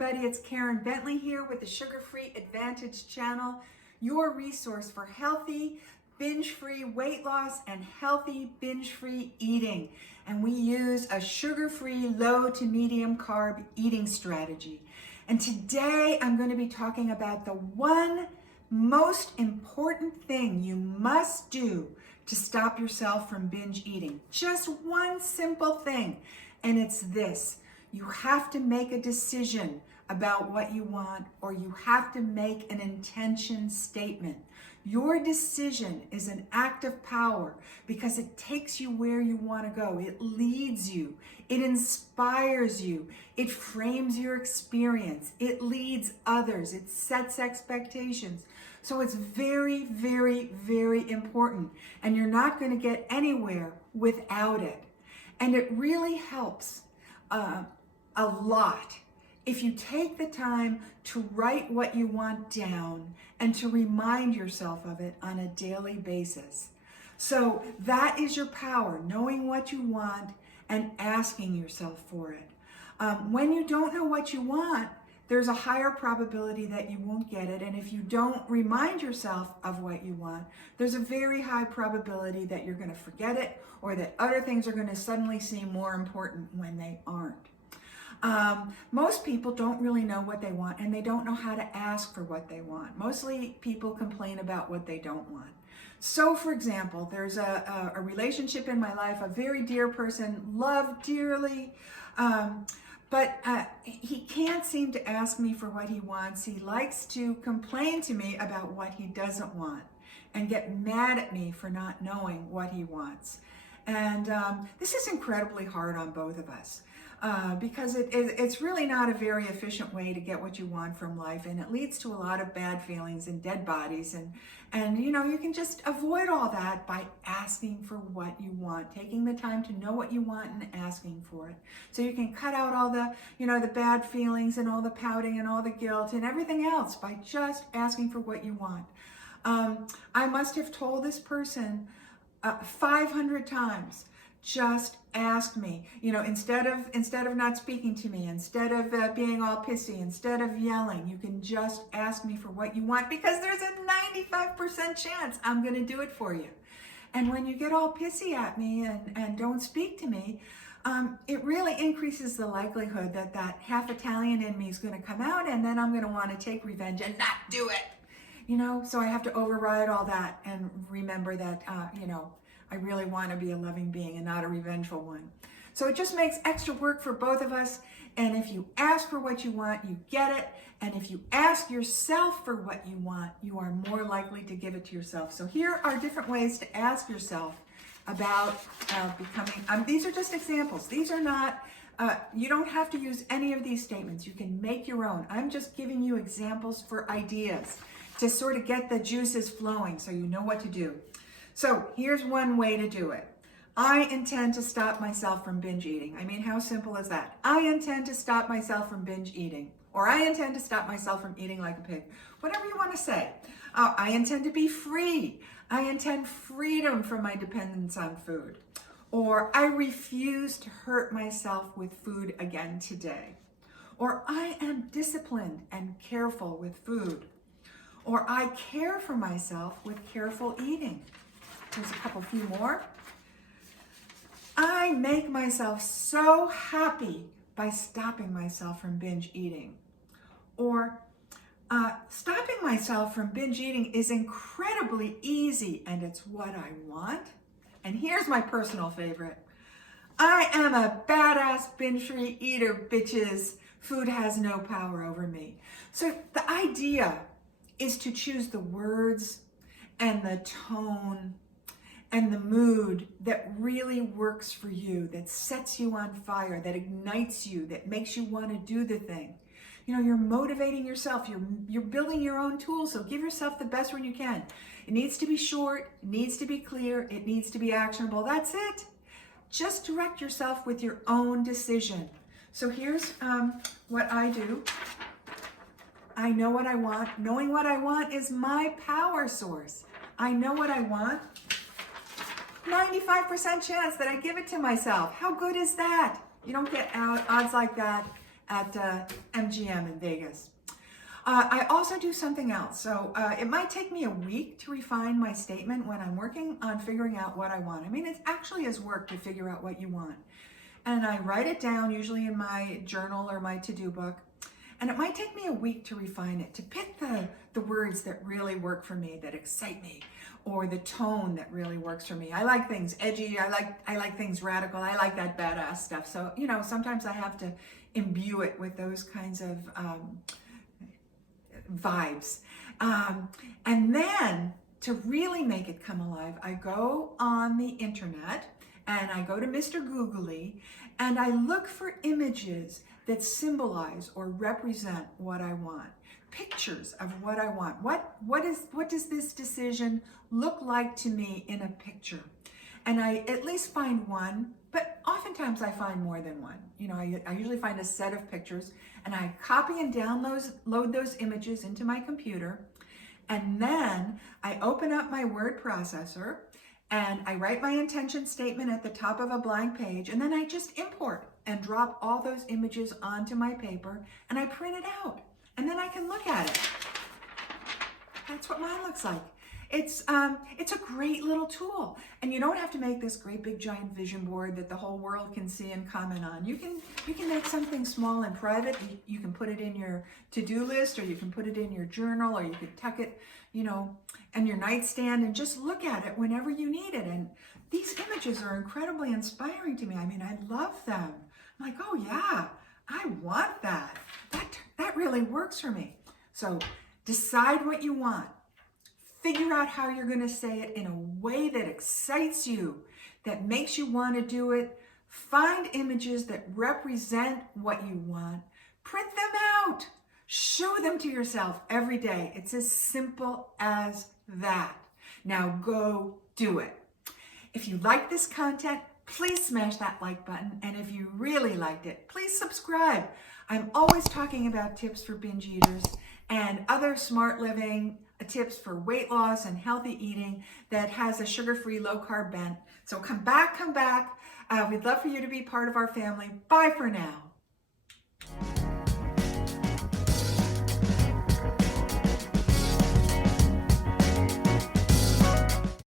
everybody, it's Karen Bentley here with the SugarFreeAdvantage channel, your resource for healthy, binge-free weight loss and healthy binge-free eating. And we use a sugar-free, low to medium carb eating strategy. And today I'm going to be talking about the one most important thing you must do to stop yourself from binge eating. Just one simple thing, and it's this. You have to make a decision about what you want, or you have to make an intention statement. Your decision is an act of power because it takes you where you want to go. It leads you. It inspires you. It frames your experience. It leads others. It sets expectations. So it's very, very, very important. And you're not going to get anywhere without it. And it really helps a lot if you take the time to write what you want down and to remind yourself of it on a daily basis. So that is your power, knowing what you want and asking yourself for it. When you don't know what you want, there's a higher probability that you won't get it. And if you don't remind yourself of what you want, there's a very high probability that you're going to forget it, or that other things are going to suddenly seem more important when they aren't. Most people don't really know what they want, and they don't know how to ask for what they want. Mostly people complain about what they don't want. So for example, there's a relationship in my life, a very dear person, loved dearly, but he can't seem to ask me for what he wants. He likes to complain to me about what he doesn't want and get mad at me for not knowing what he wants. And this is incredibly hard on both of us. Because it's really not a very efficient way to get what you want from life, and it leads to a lot of bad feelings and dead bodies, and you know, you can just avoid all that by asking for what you want, taking the time to know what you want and asking for it. So you can cut out all the, you know, the bad feelings and all the pouting and all the guilt and everything else by just asking for what you want. I must have told this person 500 times, just ask me, you know, instead of not speaking to me, instead of being all pissy, instead of yelling, you can just ask me for what you want, because there's a 95% chance I'm going to do it for you. And when you get all pissy at me and don't speak to me, it really increases the likelihood that that half Italian in me is going to come out, and then I'm going to want to take revenge and not do it. You know, so I have to override all that and remember that, you know, I really want to be a loving being and not a revengeful one. So it just makes extra work for both of us. And if you ask for what you want, you get it. And if you ask yourself for what you want, you are more likely to give it to yourself. So here are different ways to ask yourself about becoming, these are just examples. These are not, you don't have to use any of these statements. You can make your own. I'm just giving you examples for ideas to sort of get the juices flowing so you know what to do. So here's one way to do it. I intend to stop myself from binge eating. I mean, how simple is that? I intend to stop myself from binge eating. Or I intend to stop myself from eating like a pig. Whatever you want to say. I intend to be free. I intend freedom from my dependence on food. Or I refuse to hurt myself with food again today. Or I am disciplined and careful with food. Or I care for myself with careful eating. There's a few more. I make myself so happy by stopping myself from binge eating. Or stopping myself from binge eating is incredibly easy, and it's what I want. And here's my personal favorite. I am a badass binge-free eater, bitches. Food has no power over me. So the idea is to choose the words and the tone and the mood that really works for you, that sets you on fire, that ignites you, that makes you want to do the thing. You know, you're motivating yourself, you're building your own tools, so give yourself the best one you can. It needs to be short, it needs to be clear, it needs to be actionable. That's it. Just direct yourself with your own decision. So here's what I do. I know what I want. Knowing what I want is my power source. I know what I want. 95% chance that I give it to myself. How good is that? You don't get odds like that at MGM in Vegas. I also do something else. So it might take me a week to refine my statement when I'm working on figuring out what I want. I mean, it actually is work to figure out what you want. And I write it down, usually in my journal or my to-do book. And it might take me a week to refine it, to pick the words that really work for me, that excite me, or the tone that really works for me. I like things edgy, I like things radical, I like that badass stuff. So, you know, sometimes I have to imbue it with those kinds of vibes. And then to really make it come alive, I go on the internet and I go to Mr. Googly and I look for images that symbolize or represent what I want. Pictures of what I want. What does this decision look like to me in a picture? And I at least find one, but oftentimes I find more than one. You know, I usually find a set of pictures and I copy and load those images into my computer. And then I open up my word processor and I write my intention statement at the top of a blank page. And then I just import and drop all those images onto my paper and I print it out. And then I can look at it. That's what mine looks like. It's a great little tool, and you don't have to make this great big giant vision board that the whole world can see and comment on. You can make something small and private. You can put it in your to-do list, or you can put it in your journal, or you can tuck it, you know, in your nightstand and just look at it whenever you need it. And these images are incredibly inspiring to me. I mean, I love them. I'm like, oh yeah, I want that. That really works for me. So decide what you want. Figure out how you're going to say it in a way that excites you, that makes you want to do it. Find images that represent what you want. Print them out. Show them to yourself every day. It's as simple as that. Now go do it. If you like this content, please smash that like button. And if you really liked it, please subscribe. I'm always talking about tips for binge eaters and other smart living tips for weight loss and healthy eating that has a sugar-free, low-carb bent. So come back. We'd love for you to be part of our family. Bye for now.